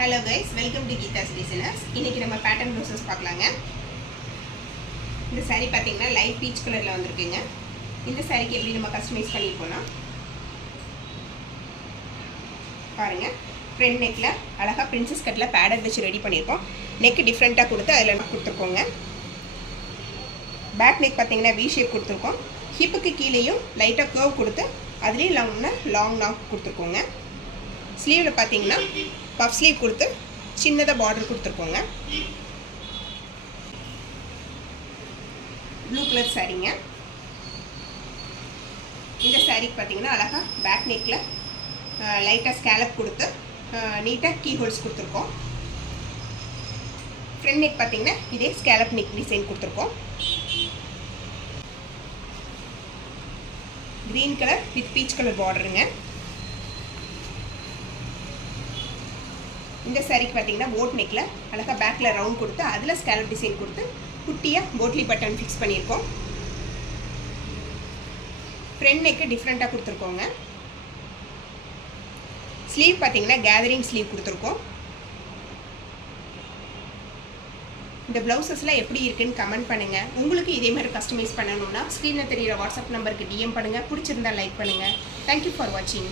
Hello guys, welcome to Geeta's Designers. இன்னைக்கு நம்ம pattern blouses பார்க்கலாங்க. இந்த saree பாத்தீங்கன்னா light peach கலர்ல வந்திருக்குங்க. இந்த சாரிக்கு எப்படி நம்ம கஸ்டமைஸ் பண்ணிருக்கோம்னா பாருங்க, ஃப்ரண்ட் நெக்ல அழகா பிரின்சஸ் கட்ல பேடட் வச்சு ரெடி பண்ணிருக்கோம். நெக் டிஃபரண்டா கொடுத்து அதல கொடுத்துருக்கோங்க. பேக் நெக் பாத்தீங்கன்னா V ஷேப் கொடுத்துருக்கோம். ஹிப்புக்கு கீழேயும் லைட்டா கர்வ் கொடுத்து அதுலயே லாங் நாக் கொடுத்துருக்கோங்க. ஸ்லீவ்ல பாத்தீங்கன்னா பஃப் ஸ்லீவ் கொடுத்து சின்னதா பார்டர் கொடுத்துருக்கோங்க. ப்ளூ கலர் சாரீங்க. இந்த சாரீக்கு பாத்தீங்கன்னா அழகா பேக் நெக்ல லைட்டா ஸ்கேலப் கொடுத்து நீட்டா கீ ஹோல்ஸ் கொடுத்துருக்கோம். ஃப்ரண்ட் நெக் பாத்தீங்கன்னா இதே ஸ்கேலப் நெக் டிசைன் கொடுத்துருக்கோம். green colour with peach colour பார்டருங்க. இந்த சாரிக்கு பாத்தீங்கன்னா போட் நெக்ல அழகா பேக்ல ரவுண்ட் கொடுத்து அதுல ஸ்கேலப் டிசைன் கொடுத்து குட்டியா போட்லி பட்டன் ஃபிக்ஸ் பண்ணியிருக்கோம். ஃப்ரண்ட் நெக் டிஃபரண்டா கொடுத்துருக்கோங்க. ஸ்லீவ் பாத்தீங்கன்னா கேதரிங் ஸ்லீவ் கொடுத்துருக்கோம். இந்த பிளவுசஸ்லாம் எப்படி இருக்குன்னு கமெண்ட் பண்ணுங்க. உங்களுக்கு இதே மாதிரி கஸ்டமைஸ் பண்ணணும்னா ஸ்க்ரீன்ல தெரியுற வாட்ஸ்அப் நம்பருக்கு DM பண்ணுங்க. பிடிச்சிருந்தா லைக் பண்ணுங்க. Thank you for watching.